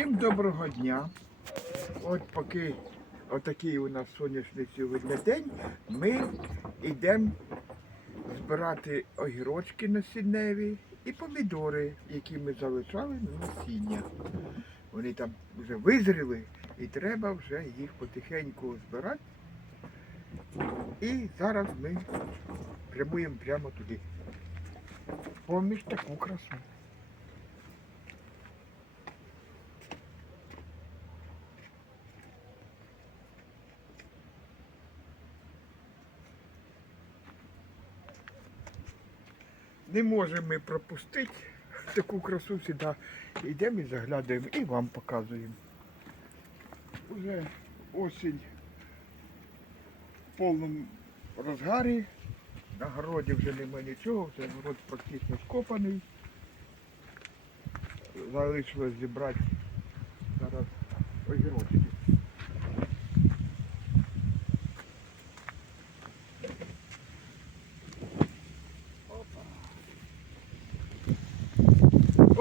Всім доброго дня. От поки отакий у нас сонячний сьогодні день, ми йдемо збирати огірочки насінневі і помідори, які ми залишали на насіння. Вони там вже визріли і треба вже їх потихеньку збирати. І зараз ми прямуємо прямо туди. Поміж таку красу. Не можемо ми пропустити таку красу сюди. Йдемо і заглядаємо і вам показуємо. Уже осінь в повному розгарі. На городі вже немає нічого, вже город практично скопаний. Залишилось зібрати зараз огірочки.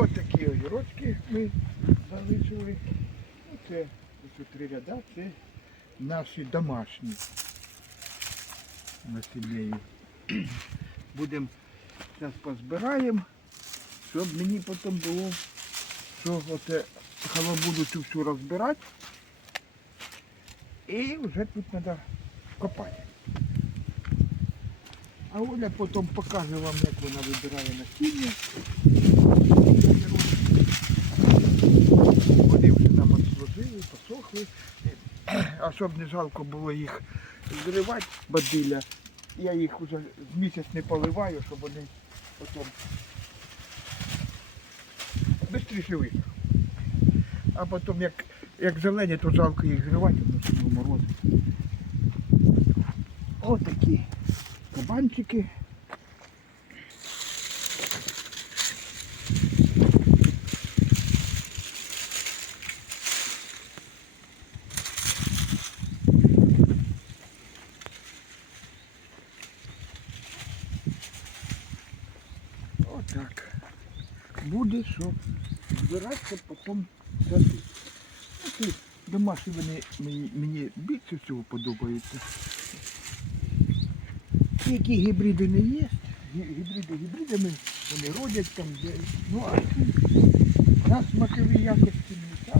Ось такі огірочки ми залишили. Оце ось три ряда, це наші домашні на. Будемо зараз позбираємо, щоб мені потім було, що оце халабуду цю всю розбирати. І вже тут треба копати. А Оля потім покаже вам, як вона вибирає насіння. Вони вже нам отслужили, посохли. А щоб не жалко було їх зривати, бадилля, я їх вже місяць не поливаю, щоб вони потім швидше висохли. А потім, як, як зелені, то жалко їх зривати, тому що морози. Отакі кабанчики. Отак. Буде, що збирати, щоб потім садити. Оце домашні вони мені, мені більше всього подобаються. Які гібриди не є, гі- гібриди гібридами, вони родять там, де, ну а ці на смакові якості не.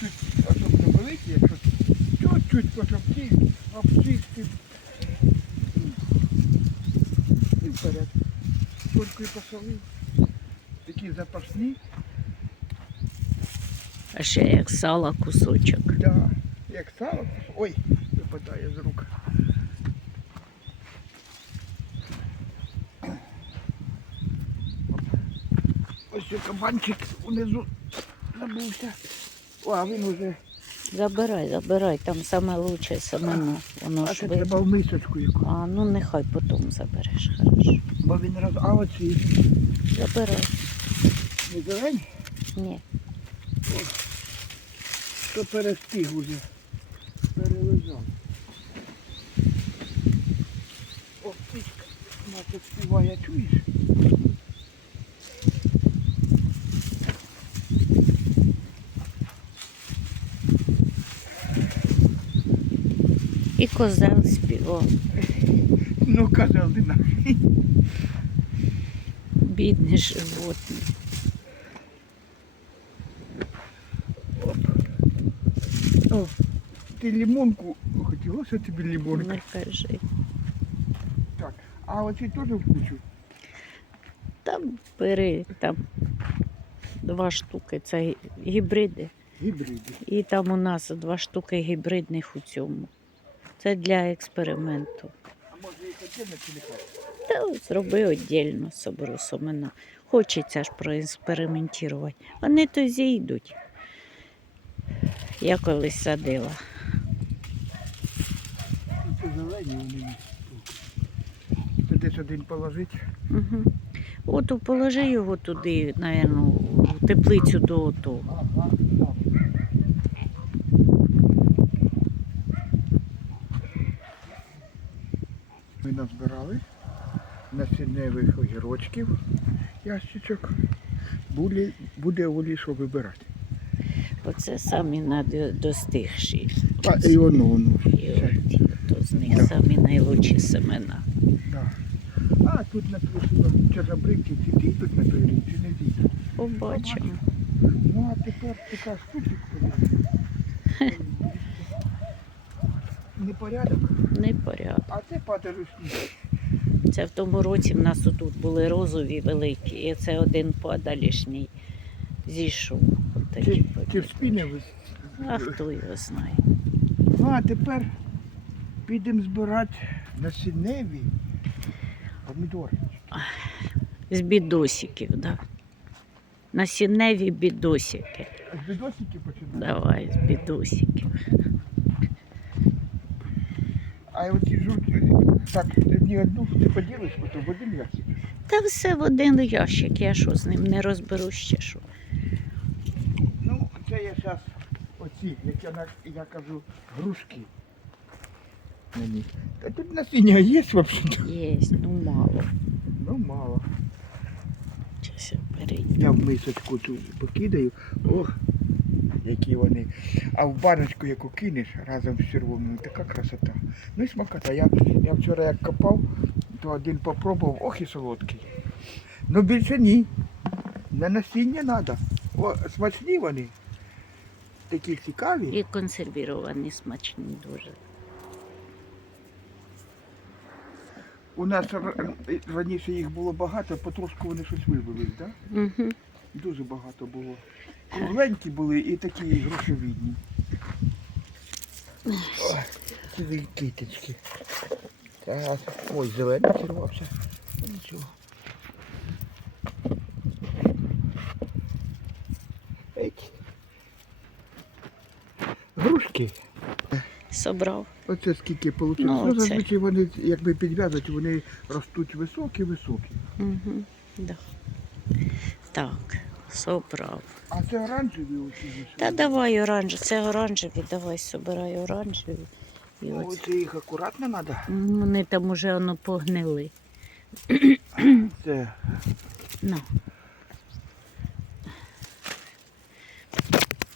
Чуть, особливо великі, якщо чуть-чуть пошовтів, обчистив. І Солькою посолив. Такі запашні. А ще як сала кусочок. Да, як сало. Ой, випадає з рук. Ось кабанчик унизу забувся. О, а він уже. Забирай, забирай, там саме лучше семено. Воно А ж це ви... треба в мисочку яку. А ну нехай потім забереш, хорошо. Бо він роз... А оці Забирай. не зелені, Ні. то перестиг уже. Перележав. О, птичка. Наче співає, чуєш? Козел співав. Ну, казали наші. Бідне животне. О, ти лимонку хотілося тобі лимонку? Не кажи. Так. А оці теж в кучу? Там бери там два штуки. Це гібриди. Гібриди. І там у нас два штуки гібридних у цьому. Це для експерименту. А може їх отдельно чи нехай? Та зроби віддільно соберу семена. Хочеться ж проекспериментувати. Вони то зійдуть. Я колись садила. Ну, Це зелені вони. не. Це десь один положити. Угу. От положи його туди, напевно, в теплицю до отого. Ага, Ми назбирали. насінневих огірочків, ящичок. Буде, буде Олі що вибирати. Оце самі надо- достигші. А і воно, воно. І Це, от, то з них Да. самі найлучші семена. да. А тут написано чорнобривці ці дійдуть на той рік чи не дійдуть. Побачимо. Ну а тепер така штучка. Непорядок. Непорядок. А це падарушні. Це в тому році в нас тут були розові великі, і це один падалішній зійшов. Чи, чи подібні. в спіни. А хто його знає. Ну а тепер підемо збирати насінневі помідори. З бідосиків, так. Да. Насінневі бідосики. З бідосики починаємо. Давай, з бідосиків. А оці жовті, так, ні одну ти поділиш, то в один ящик. Та все в один ящик, я що з ним не розберу ще що. Ну, це я зараз оці, як я, я кажу, грушки. Них. Та тут насіння є взагалі? Є, ну мало. Ну, мало. Я перейду. Я в мисочку цю покидаю. Ох, які вони. А в баночку, яку кинеш разом з червоною, така красота. Ну і смакота. Я, я вчора як копав, то один попробував, ох і солодкий. Ну більше ні. На насіння треба. О, смачні вони. Такі цікаві. І консервіровані смачні дуже. У нас раніше їх було багато, потрошку вони щось вивели, так? Угу. Дуже багато було. Кругленькі були і такі грошовідні. Ці киточки. Так. Ой, зелений червався. Ну, Нічого. Грушки. Собрав. Оце скільки вийшло. Ну, Ну, зазвичай вони, якби підв'язать, вони ростуть високі-високі. Угу. Да. Так, собрав. А це оранжеві оці. ж. Та давай оранжеві. Це оранжеві, давай собирай оранжеві. І Ну, оці. Оце їх акуратно треба. Вони там уже воно погнили. Це Ну.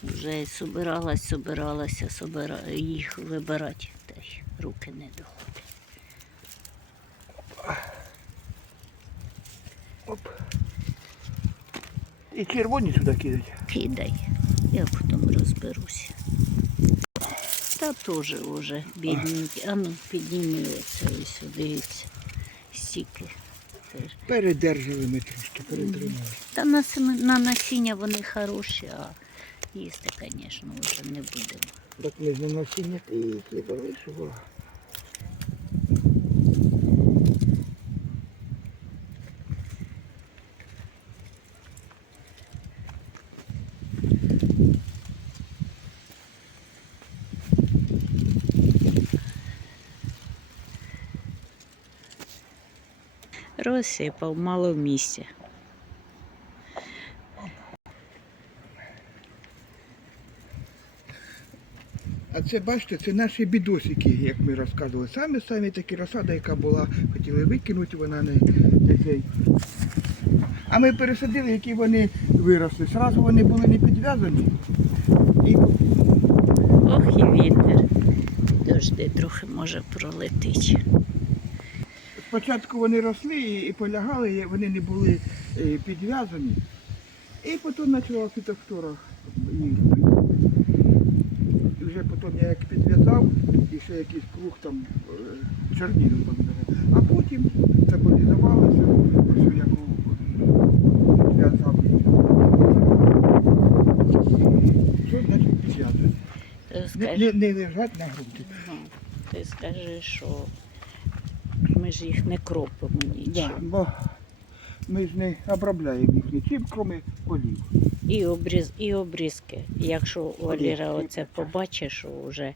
Вже собиралась, собиралася, собира... їх вибирати. Та й руки не доходять. Оп. І червоні сюди кидать. Кидай, я потім розберуся. Та теж уже бідненькі. А ну підніми оце ось, дивіться. Стільки. Передержали ми трошки, перетримали. Та на, на насіння вони хороші, а їсти, звісно, вже не будемо. Так ми ж на насіння і хліба вийшов. Розсипав мало місця. А це бачите, це наші бідосики, як ми розказували. Самі самі такі розсада, яка була, хотіли викинути, вона не, не цей. А ми пересадили, які вони виросли. Зразу вони були не підв'язані. І Ох і вітер. Дожди трохи може пролетить. Спочатку вони росли і, і полягали, і вони не були е, підв'язані. І потім почала фітофтора їсти. І вже потім я як підв'язав, і ще якийсь круг там е, чорніли. А потім стабілізувалося, ось як у- зв'язав. Що значить підв'язати? Ти Не, не, не лежать на груді. ти скажи, що ми ж їх не кропимо Да, нічим. бо ми ж не обробляємо їх нічим, крім полів. І, обріз, і обрізки. Якщо Обрізки, оце побачить, що вже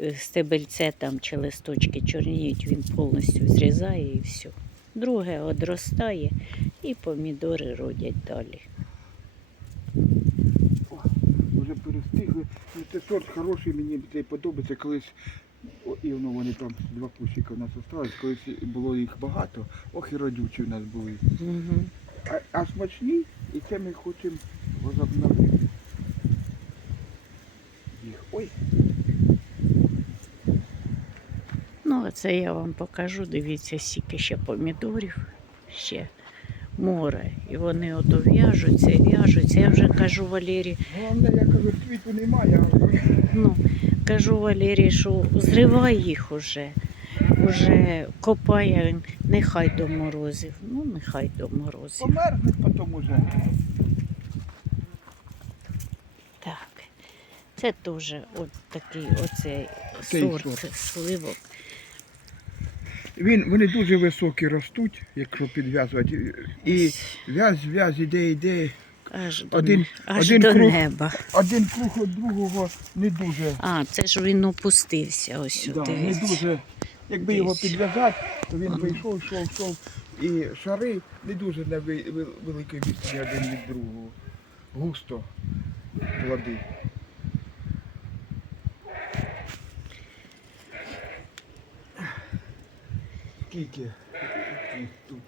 е, стебельце там чи листочки чорніють, він повністю зрізає і все. Друге одростає і помідори родять далі. О, вже перестигли. Ну, Це сорт хороший, мені подобається. Колись і воно вони там два кущика у нас осталось, колись було їх багато, ох і родючі у нас були. Угу. А, а смачні, і це ми хочемо возобновити. Їх. Ой, Ну, а це я вам покажу. Дивіться, скільки ще помідорів, ще море. І вони ото в'яжуться, в'яжуться. Я вже кажу Валері, головне, я кажу, світу немає, ну, кажу Валері, що зривай їх уже. Уже копає, нехай до морозів. Ну, нехай до морозів. померзнуть потім уже. Так. Це теж от такий оцей Цей сорт сорт. сливок. Він, вони дуже високі ростуть, якщо підв'язувати. І в'язь, в'язь, іде, іде. Аж до, Один- аж один до круг. неба. Один круг від другого не дуже. А, це ж він опустився ось Да, не дуже. Якби його Десь. підв'язати, то він би йшов, йшов, йшов. І шари не дуже на великій відстані один від другого. Густо плоди. Скільки тут?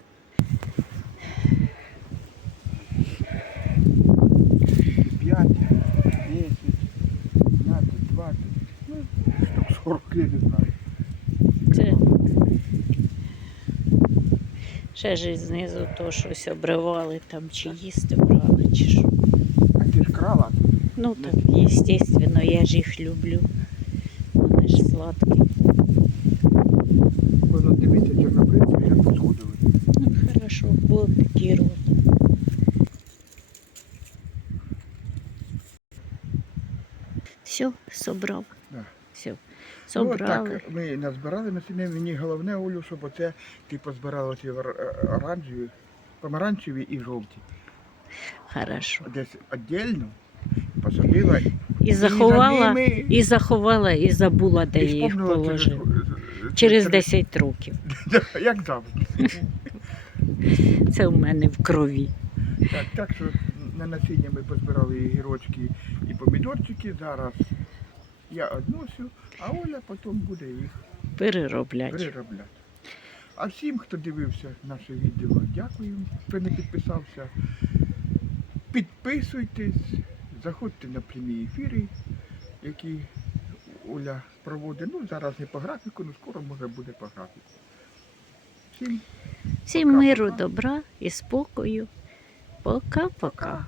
Ще ж знизу то щось обривали там, чи їсти брали, чи що. А ти ж крала? Ну так, естественно, я ж їх люблю. Вони ж сладкі. Воно дивіться, чорнобривці вже посходили. Ну, хорошо, був такий рот. Все, собрав. Да. Ну, так, ми назбирали на сьогодні. Мені головне, Олю, щоб оце ти позбирала ті ор- оранжеві, помаранчеві і жовті. Хорошо. Десь віддільно посадила І заховала, за ними- і заховала, і забула, де і я їх положила. через, Через 10 років. Як завжди. Це в мене в крові. Так, так що на насіння ми позбирали і гірочки, і помідорчики. Зараз я односю, а Оля потім буде їх Перероблять. переробляти. А всім, хто дивився наше відео, дякую. Хто не підписався, підписуйтесь, заходьте на прямі ефіри, які Оля проводить. Ну, зараз не по графіку, але скоро може буде по графіку. Всім Всім миру, добра і спокою. Пока-пока. пока.